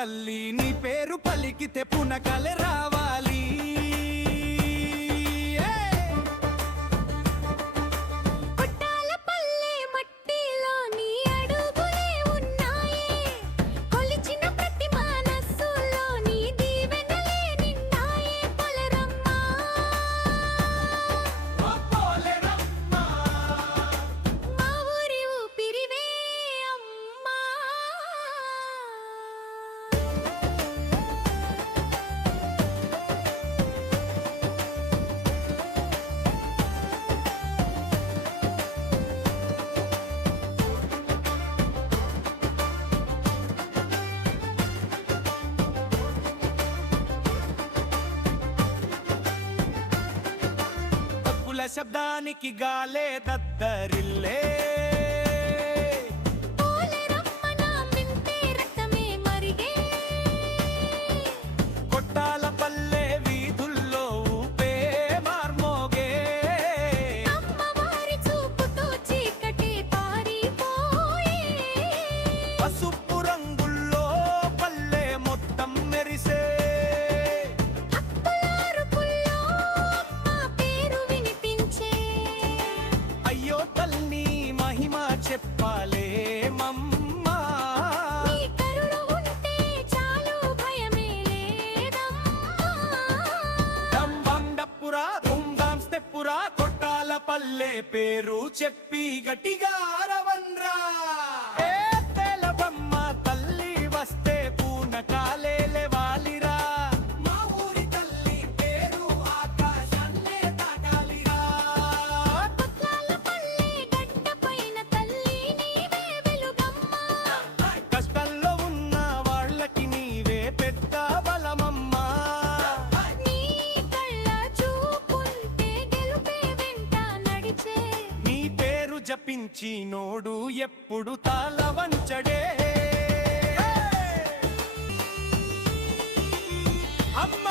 తల్లి నీ పేరు పలికితే పునకలే రావాలి. శబ్దానికి గాలే దద్దరిల్లే కొట్టాల పల్లె వీధుల్లో ఊపే మార్మోగే పసుపు రంగుల్లో పల్లె మొత్తం మెరిసే తల్లి మహిమ చెప్పాలే మమ్మా డంబండపురా ధూమ్ధాం స్టెప్పురా కొట్టాల పల్లె పేరు చెప్పి గట్టిగా అరవన్రా. తెలవమ్మ తల్లి వస్తే పూనకాలే లేవాలిరా. మా ఊరి తల్లి పేరు ఆకాశాన్నే తాకాలిరా. కష్టంలో ఉన్న వాళ్ళకి నీవే పెద్ద బలమమ్మా. నీ పేరు జపించి నోడు ఎప్పుడు తల వంచడే. అమ్మ